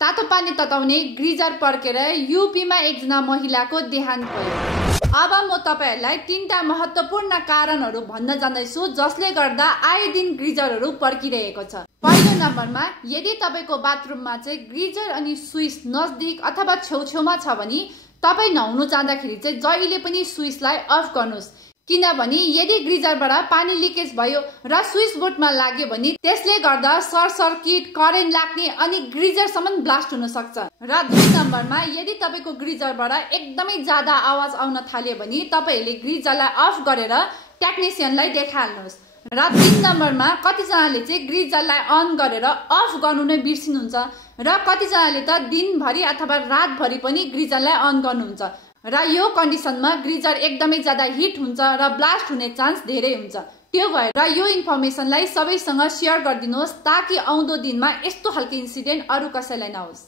तातो पानी तताउने गिजर पड्केर यूपीमा एकजना महिलाको देहान्त भयो। अब म तपाईहरुलाई तीनटा महत्त्वपूर्ण कारणहरु भन्न जाँदैछु जसले गर्दा आए दिन गिजरहरु पड्किरहेको छ। पहिलो नम्बरमा यदि तपाईको बाथरुममा चाहिँ गिजर अनि स्विच नजदिक अथवा छेउछेउमा छ भने तपाई नुहाउन जाँदाखेरि चाहिँ जहिले पनि स्विचलाई अफ गर्नुस्, किनभने यदि गिजरबाट पानी लिकेज भयो र स्विच बोर्डमा लाग्यो भने त्यसले गर्दा सर्ट सर्किट करेन्ट लाग्ने अनि गिजरसम्म ब्लास्ट हुन सक्छ। र दुई नम्बरमा यदि तपाईको गिजरबाट एकदमै ज्यादा आवाज आउन थाल्यो भने तपाईले गिजरलाई अफ गरेर टेक्निशियनलाई देखाल्नुहोस्। र तीन नम्बरमा कतिजनाले चाहिँ गिजरलाई अन गरेर अफ गर्नु नै बिर्सिनुहुन्छ र कतिजनाले त दिनभरि अथवा रातभरि पनि गिजरलाई अन गर्नुहुन्छ र यो कन्डिसनमा गिजर एकदमै ज्यादा हिट हुन्छ र ब्लास्ट हुने चान्स धेरै हुन्छ। त्यो भएर यो इन्फर्मेसनलाई सबैसँग शेयर गरिदिनुहोस् ताकि आउँदो दिनमा यस्तो खालको इन्सिडेन्ट अरु कसैलाई नहोस्।